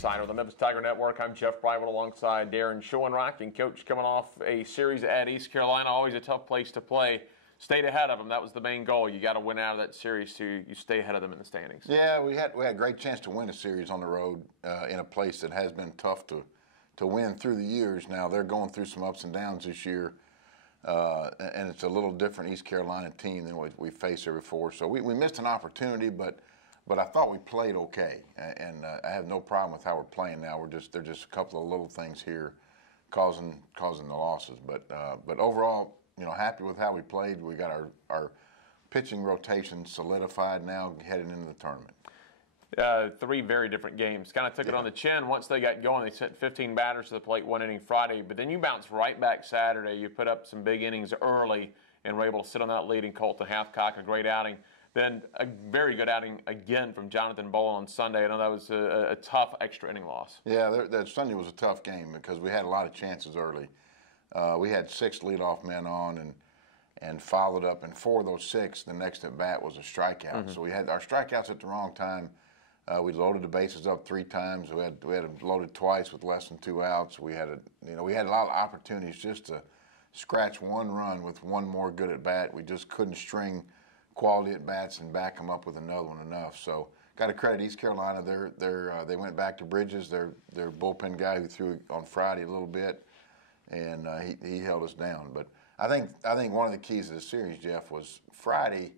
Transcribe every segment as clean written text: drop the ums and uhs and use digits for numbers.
Insider, the Memphis Tiger Network. I'm Jeff Bryant alongside Darren Schoenrock. And Coach, coming off a series at East Carolina, always a tough place to play. Stayed ahead of them. That was the main goal. You got to win out of that series so you stay ahead of them in the standings. Yeah, we had a great chance to win a series on the road in a place that has been tough to win through the years. Now they're going through some ups and downs this year, and it's a little different East Carolina team than we faced there before. So we missed an opportunity, but I thought we played okay, and I have no problem with how we're playing now. They're just a couple of little things here causing the losses, but overall, happy with how we played. We got our pitching rotation solidified now heading into the tournament. 3 very different games. Kind of took it on the chin. Once they got going, they sent 15 batters to the plate, 1 inning Friday, but then you bounced right back Saturday. You put up some big innings early and were able to sit on that lead, and Colton Hathcock, a great outing. Then a very good outing again from Jonathan Bolin on Sunday. I know that was a tough extra inning loss. Yeah, that Sunday was a tough game because we had a lot of chances early. We had 6 leadoff men on and followed up, and 4 of those 6, the next at bat was a strikeout. Mm-hmm. So we had our strikeouts at the wrong time. We loaded the bases up 3 times. We had them loaded twice with less than 2 outs. We had a lot of opportunities just to scratch 1 run with 1 more good at bat. We just couldn't string quality at bats and back them up with another one enough. So got to credit East Carolina. They went back to Bridges, their bullpen guy who threw on Friday a little bit, and he held us down. But I think one of the keys of the series, Jeff, was Friday.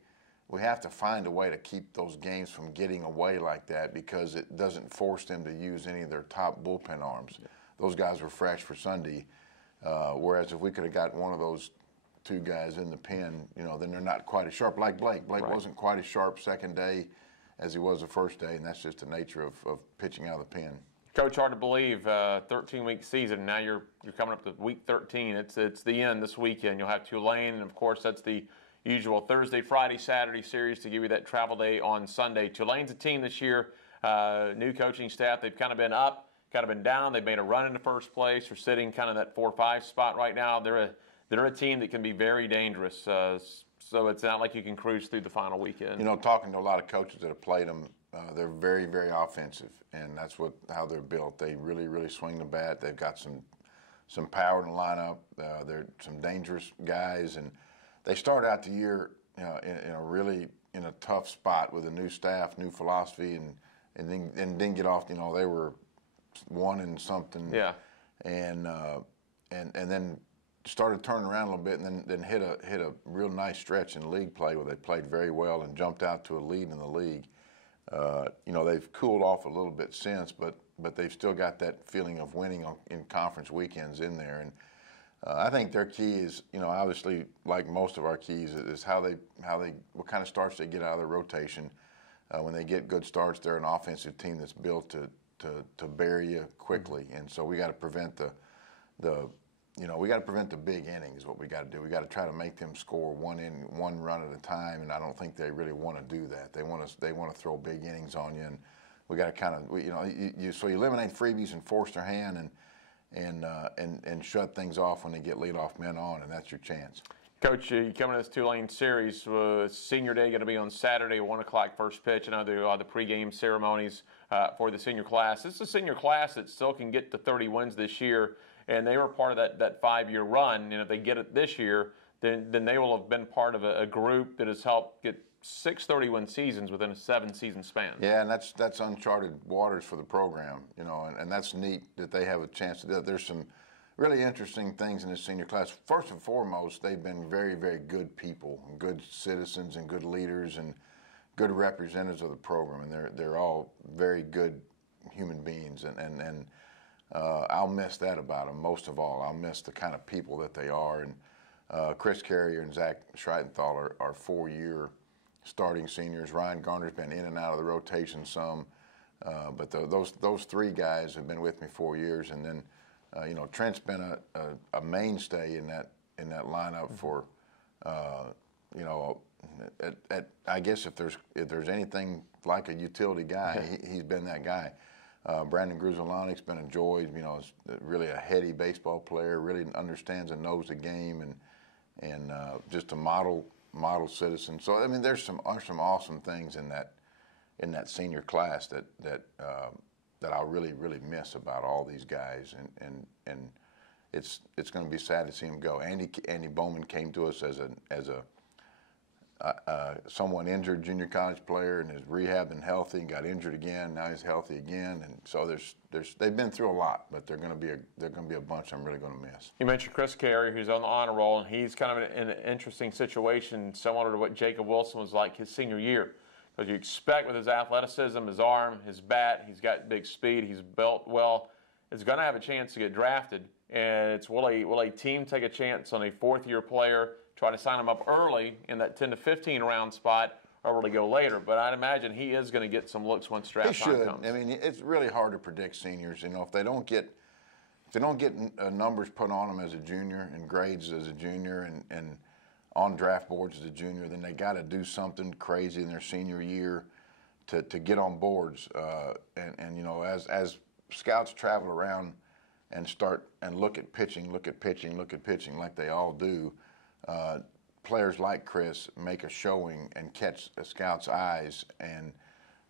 We have to find a way to keep those games from getting away like that because it doesn't force them to use any of their top bullpen arms. Yeah. Those guys were fresh for Sunday, whereas if we could have got one of those 2 guys in the pen, then they're not quite as sharp. Like Blake. Blake wasn't quite as sharp second day as he was the first day, and that's just the nature of pitching out of the pen. Coach, hard to believe, 13-week season. Now you're coming up to week 13. It's the end this weekend. You'll have Tulane, and of course that's the usual Thursday, Friday, Saturday series to give you that travel day on Sunday. Tulane's a team this year, new coaching staff. They've kind of been up, kind of been down. They've made a run in the first place. They're sitting kind of that 4 or 5 spot right now. They're a team that can be very dangerous. So it's not like you can cruise through the final weekend. Talking to a lot of coaches that have played them, they're very, very offensive, and that's how they're built. They really, really swing the bat. They've got some power in the lineup. They're some dangerous guys, and they start out the year in a tough spot with a new staff, new philosophy, and didn't get off. They were 1 and something. Yeah. And then started turning around a little bit, and then hit a real nice stretch in league play where they played very well and jumped out to a lead in the league. They've cooled off a little bit since, but they've still got that feeling of winning in conference weekends in there. And I think their key is, obviously like most of our keys, is what kind of starts they get out of their rotation. When they get good starts, they're an offensive team that's built to bury you quickly, and so we got to prevent the big innings. Is what we got to do. We got to try to make them score 1 run at a time, and I don't think they really want to do that. They want to throw big innings on you, and we got to kind of so you eliminate freebies and force their hand and shut things off when they get leadoff men on, and that's your chance. Coach, you coming to this Tulane series, senior day going to be on Saturday, 1 o'clock first pitch. I know there are the pregame ceremonies for the senior class. This is a senior class that still can get to 30 wins this year, and they were part of that 5-year run. If they get it this year, then they will have been part of a group that has helped get 6 30-win seasons within a 7-season span. Yeah, and that's uncharted waters for the program, and that's neat that they have a chance to do that. There's some really interesting things in this senior class. First and foremost, they've been very, very good people, and good citizens, and good leaders, and good representatives of the program, and they're all very good human beings, and I'll miss that about them most of all. I'll miss the kind of people that they are, and Chris Carrier and Zach Schreitenthal are 4-year starting seniors. Ryan Garner's been in and out of the rotation some, but those 3 guys have been with me 4 years, and then Trent's been a mainstay in that lineup for I guess if there's anything like a utility guy, he's been that guy. Brandon Gruzelanik's been a joy. Is really a heady baseball player. Really understands and knows the game, and just a model citizen. So I mean, there's some awesome things in that senior class that that I'll really miss about all these guys, and it's going to be sad to see him go. Andy Bowman came to us as someone injured junior college player and is rehabbed and healthy, and got injured again. Now he's healthy again, and so they've been through a lot, but they're going to be a bunch I'm really going to miss. You mentioned Chris Kerr, who's on the honor roll, and he's kind of in an interesting situation, similar to what Jacob Wilson was like his senior year. Because you expect with his athleticism, his arm, his bat, he's got big speed, he's built well, is going to have a chance to get drafted. And it's will a team take a chance on a fourth-year player, try to sign him up early in that 10 to 15 round spot, or will he go later? But I'd imagine he is going to get some looks once draft time comes. I mean, it's really hard to predict seniors. You know, if they don't get numbers put on them as a junior and grades as a junior and on draft boards as a junior, then they got to do something crazy in their senior year to get on boards. And you know, as scouts travel around and start and look at pitching like they all do, players like Chris make a showing and catch a scout's eyes, and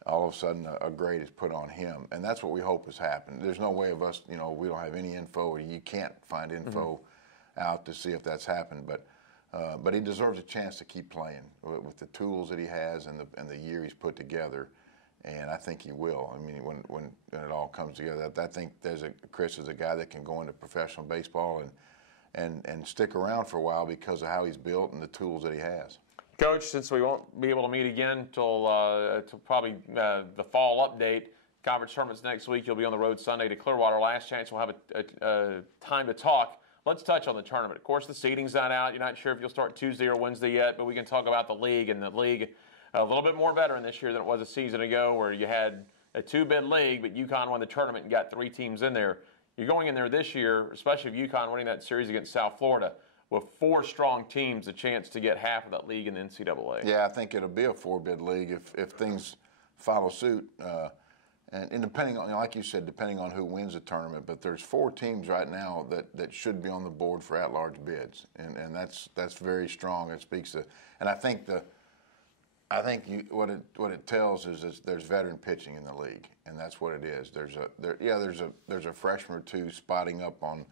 all of a sudden a grade is put on him. And that's what we hope has happened. There's no way of us, you know, we don't have any info, or you can't find info out to see if that's happened. But he deserves a chance to keep playing with the tools that he has and the year he's put together, and I think he will. I mean, when it all comes together, I think Chris is a guy that can go into professional baseball and stick around for a while because of how he's built and the tools that he has. Coach, since we won't be able to meet again till probably the fall update, conference tournaments next week, you'll be on the road Sunday to Clearwater. Last chance we'll have a time to talk. Let's touch on the tournament. Of course, the seeding's not out. You're not sure if you'll start Tuesday or Wednesday yet, but we can talk about the league. And the league, a little bit more veteran this year than it was a season ago, where you had a two-bid league, but UConn won the tournament and got 3 teams in there. You're going in there this year, especially if UConn winning that series against South Florida, with 4 strong teams, a chance to get half of that league in the NCAA. Yeah, I think it'll be a 4-bid league if things follow suit. And depending on, like you said, depending on who wins the tournament, but there's 4 teams right now that should be on the board for at-large bids, and that's very strong. It speaks to, and I think what it tells is there's veteran pitching in the league, and that's what it is. There's a freshman or 2 spotting up on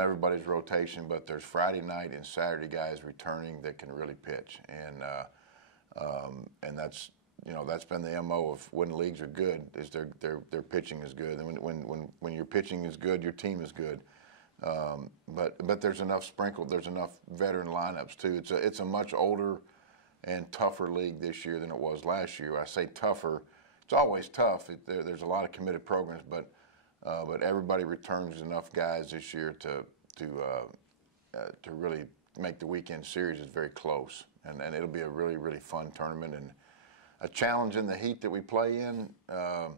everybody's rotation, but there's Friday night and Saturday guys returning that can really pitch, and that's. You know, that's been the MO of when leagues are good, is their pitching is good, and when your pitching is good, your team is good. But there's enough sprinkled, there's enough veteran lineups too. It's a much older and tougher league this year than it was last year. I say tougher; it's always tough. There's a lot of committed programs, but everybody returns enough guys this year to really make the weekend series is very close, and it'll be a really fun tournament and a challenge in the heat that we play in, but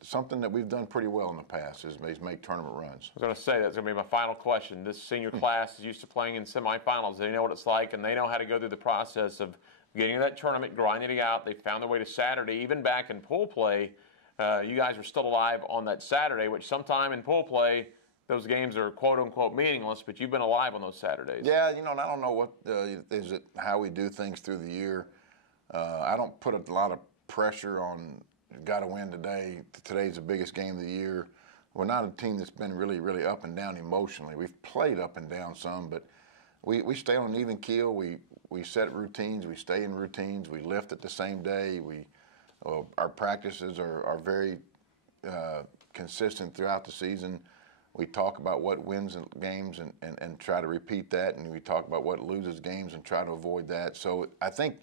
something that we've done pretty well in the past is make tournament runs. I was going to say, that's going to be my final question. This senior class is used to playing in semifinals. They know what it's like, and they know how to go through the process of getting to that tournament, grinding it out. They found their way to Saturday. Even back in pool play, you guys were still alive on that Saturday, which sometime in pool play, those games are quote-unquote meaningless, but you've been alive on those Saturdays. Yeah, you know, and I don't know what is it how we do things through the year. I don't put a lot of pressure on got to win today. Today's the biggest game of the year. We're not a team that's been really up and down emotionally. We've played up and down some, but we stay on an even keel. We set routines. We stay in routines. We lift it the same day. Our practices are very consistent throughout the season. We talk about what wins games and try to repeat that, and we talk about what loses games and try to avoid that. So I think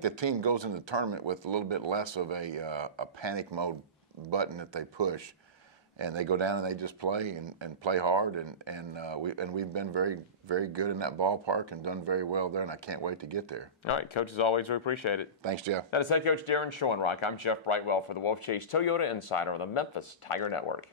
the team goes into the tournament with a little bit less of a panic mode button that they push, and they go down and they just play and play hard, and we've been very good in that ballpark and done very well there, and I can't wait to get there. All right, Coach, as always, we appreciate it. Thanks, Jeff. That is head coach Darren Schoenrock. I'm Jeff Brightwell for the Wolfchase Toyota Insider on the Memphis Tiger Network.